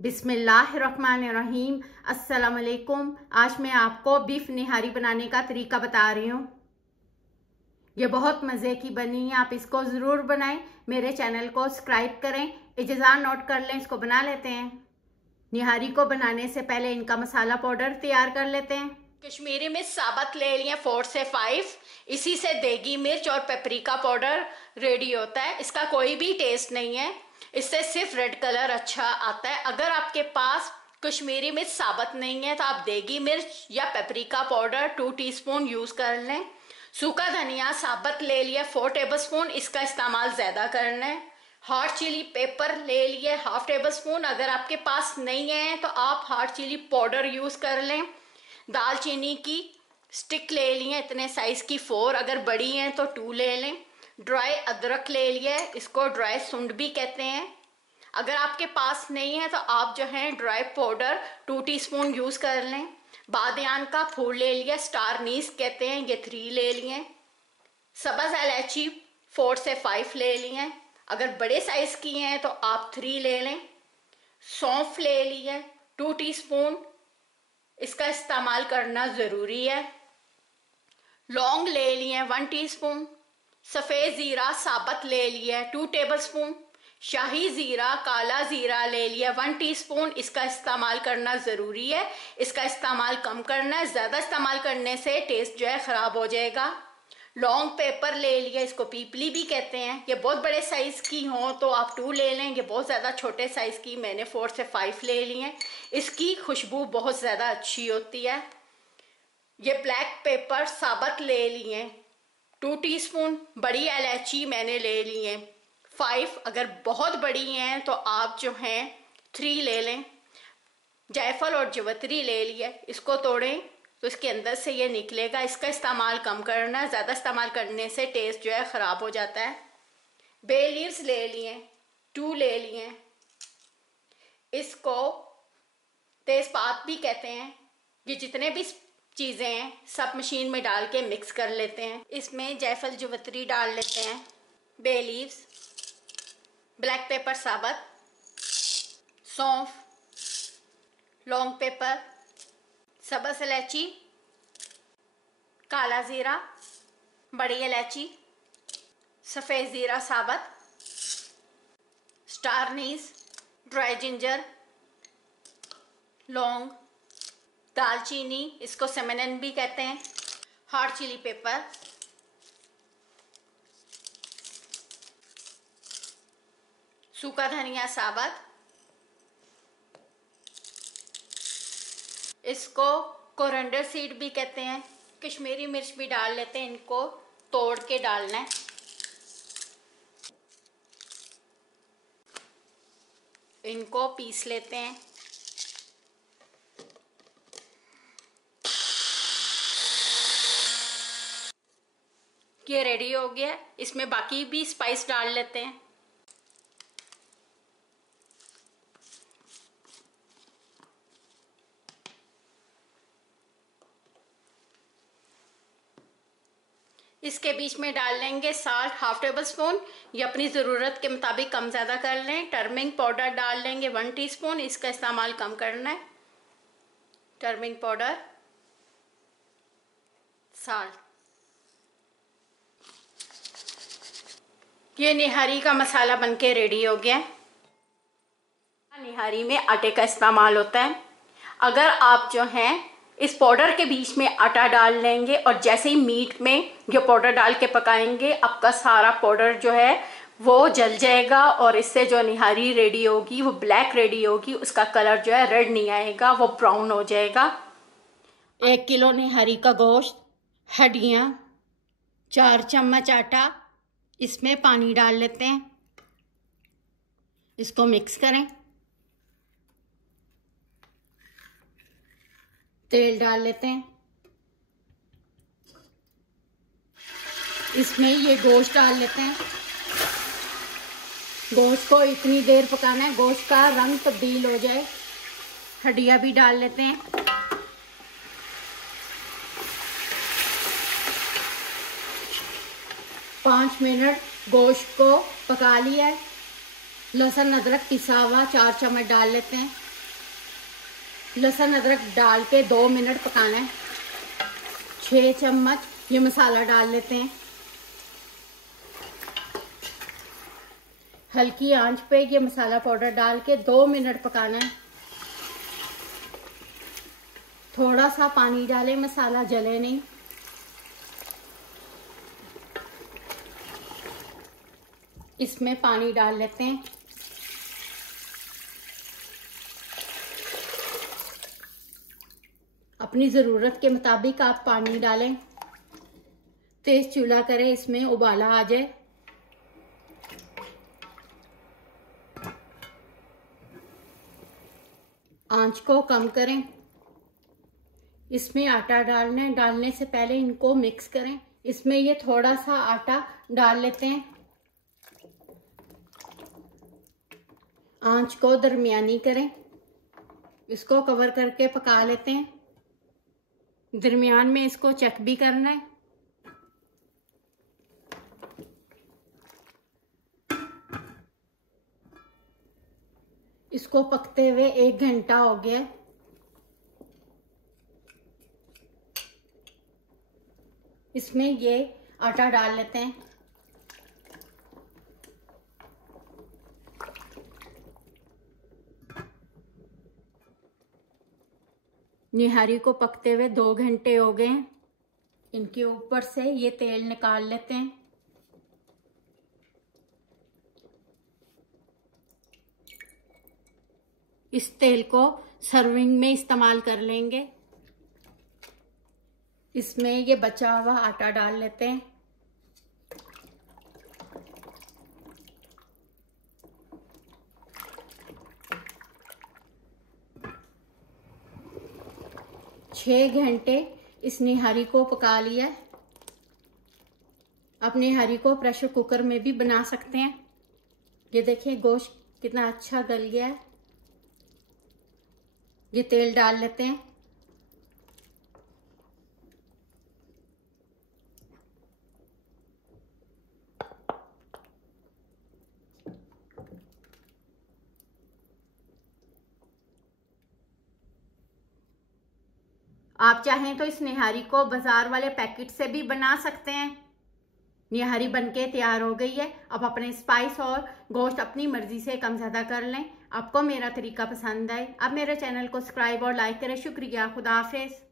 बिस्मिल्लाहिर्रहमानिर्रहीम। अस्सलाम वालेकुम। आज मैं आपको बीफ निहारी बनाने का तरीका बता रही हूँ। ये बहुत मज़े की बनी है, आप इसको ज़रूर बनाएं। मेरे चैनल को सब्सक्राइब करें। इजाज़त नोट कर लें, इसको बना लेते हैं। निहारी को बनाने से पहले इनका मसाला पाउडर तैयार कर लेते हैं। कश्मीरी मिर्च साबुत ले लिए 4 से 5। इसी से देगी मिर्च और पेपरिका पाउडर रेडी होता है। इसका कोई भी टेस्ट नहीं है, इससे सिर्फ रेड कलर अच्छा आता है। अगर आपके पास कश्मीरी मिर्च साबुत नहीं है तो आप देगी मिर्च या पेपरिका पाउडर 2 टीस्पून यूज़ कर लें। सूखा धनिया साबुत ले लिया 4 टेबलस्पून, इसका इस्तेमाल ज़्यादा करना है। हॉट चिली पेपर ले लिए 1/2 टेबलस्पून, अगर आपके पास नहीं है तो आप हॉट चिली पाउडर यूज़ कर लें। दालचीनी की स्टिक ले लिए इतने साइज़ की 4, अगर बड़ी हैं तो 2 ले लें। ड्राई अदरक ले लिया, इसको ड्राई सुंड भी कहते हैं। अगर आपके पास नहीं है तो आप जो है ड्राई पाउडर 2 टीस्पून यूज़ कर लें। बादियान का फूल ले लिया, स्टार नीस कहते हैं, ये 3 ले लिए। सब्ज़ इलायची 4 से 5 ले लिए, अगर बड़े साइज़ की हैं तो आप 3 ले लें। सौंफ ले लिए 2 टीस्पून, इसका इस्तेमाल करना ज़रूरी है। लौंग ले लिए 1 टीस्पून। सफ़ेद ज़ीरा साबुत ले लिया 2 टेबलस्पून। शाही ज़ीरा काला ज़ीरा ले लिया 1 टीस्पून, इसका इस्तेमाल करना ज़रूरी है। इसका इस्तेमाल कम करना है, ज़्यादा इस्तेमाल करने से टेस्ट जो है ख़राब हो जाएगा। लॉन्ग पेपर ले लिया, इसको पीपली भी कहते हैं। ये बहुत बड़े साइज़ की हो तो आप 2 ले लें, ये बहुत ज़्यादा छोटे साइज़ की मैंने 4 से 5 ले लिए हैं। इसकी खुशबू बहुत ज़्यादा अच्छी होती है। ये ब्लैक पेपर साबुत ले लिए 2 टीस्पून। बड़ी इलायची मैंने ले ली है 5, अगर बहुत बड़ी हैं तो आप जो हैं 3 ले लें। जायफल और जवित्री ले लिए, इसको तोड़ें तो इसके अंदर से ये निकलेगा, इसका इस्तेमाल कम करना है, ज़्यादा इस्तेमाल करने से टेस्ट जो है ख़राब हो जाता है। बे लीव्स ले लिए 2 ले लिए, इसको तेज़पात भी कहते हैं। ये जितने भी चीज़ें हैं सब मशीन में डाल के मिक्स कर लेते हैं। इसमें जायफल जवित्री डाल लेते हैं, बे लीव्स, ब्लैक पेपर साबुत, सौंफ, लौंग पेपर, सब्ज़ इलायची, काला ज़ीरा, बड़ी इलायची, सफ़ेद ज़ीरा साबुत, स्टार नीस, ड्राई जिंजर, लौंग, दालचीनी, इसको सिनेमन भी कहते हैं, हॉट चिली पेपर, सूखा धनिया साबुत, इसको कोरिएंडर सीड भी कहते हैं। कश्मीरी मिर्च भी डाल लेते हैं, इनको तोड़ के डालना है। इनको पीस लेते हैं। ये रेडी हो गया, इसमें बाकी भी स्पाइस डाल लेते हैं। इसके बीच में डाल लेंगे साल्ट 1/2 टेबलस्पून, ये अपनी ज़रूरत के मुताबिक कम ज़्यादा कर लें। टर्मरिक पाउडर डाल लेंगे 1 टीस्पून, इसका इस्तेमाल कम करना है। Turmeric powder, salt. ये निहारी का मसाला बनके रेडी हो गया। निहारी में आटे का इस्तेमाल होता है। अगर आप जो हैं इस पाउडर के बीच में आटा डाल लेंगे और जैसे ही मीट में ये पाउडर डाल के पकाएंगे, आपका सारा पाउडर जो है वो जल जाएगा और इससे जो निहारी रेडी होगी वो ब्लैक रेडी होगी, उसका कलर जो है रेड नहीं आएगा, वो ब्राउन हो जाएगा। 1 किलो निहारी का गोश्त, हड्डियाँ, 4 चम्मच आटा, इसमें पानी डाल लेते हैं, इसको मिक्स करें। तेल डाल लेते हैं, इसमें ये गोश्त डाल लेते हैं। गोश्त को इतनी देर पकाना है गोश्त का रंग तब्दील हो जाए। हड्डियाँ भी डाल लेते हैं। पाँच मिनट गोश्त को पका लिया है। लहसुन अदरक पिसा हुआ 4 चम्मच डाल लेते हैं। लहसुन अदरक डाल के 2 मिनट पकाना है। 6 चम्मच ये मसाला डाल लेते हैं। हल्की आंच पे ये मसाला पाउडर डाल के 2 मिनट पकाना है। थोड़ा सा पानी डालें, मसाला जले नहीं। इसमें पानी डाल लेते हैं। अपनी ज़रूरत के मुताबिक आप पानी डालें। तेज चूल्हा करें, इसमें उबाला आ जाए। आंच को कम करें। इसमें आटा डालना है। डालने से पहले इनको मिक्स करें। इसमें ये थोड़ा सा आटा डाल लेते हैं। आंच को दरमियानी करें। इसको कवर करके पका लेते हैं। दरमियान में इसको चेक भी करना है। इसको पकते हुए 1 घंटा हो गया। इसमें ये आटा डाल लेते हैं। निहारी को पकते हुए 2 घंटे हो गए हैं। इनके ऊपर से ये तेल निकाल लेते हैं। इस तेल को सर्विंग में इस्तेमाल कर लेंगे। इसमें ये बचा हुआ आटा डाल लेते हैं। छह घंटे इस निहारी को पका लिया। आप निहारी को प्रेशर कुकर में भी बना सकते हैं। ये देखिए गोश्त कितना अच्छा गल गया है। ये तेल डाल लेते हैं। आप चाहें तो इस निहारी को बाजार वाले पैकेट से भी बना सकते हैं। निहारी बनके तैयार हो गई है। अब अपने स्पाइस और गोश्त अपनी मर्जी से कम ज़्यादा कर लें। आपको मेरा तरीका पसंद आए आप मेरे चैनल को सब्सक्राइब और लाइक करें। शुक्रिया। खुदा हाफिज़।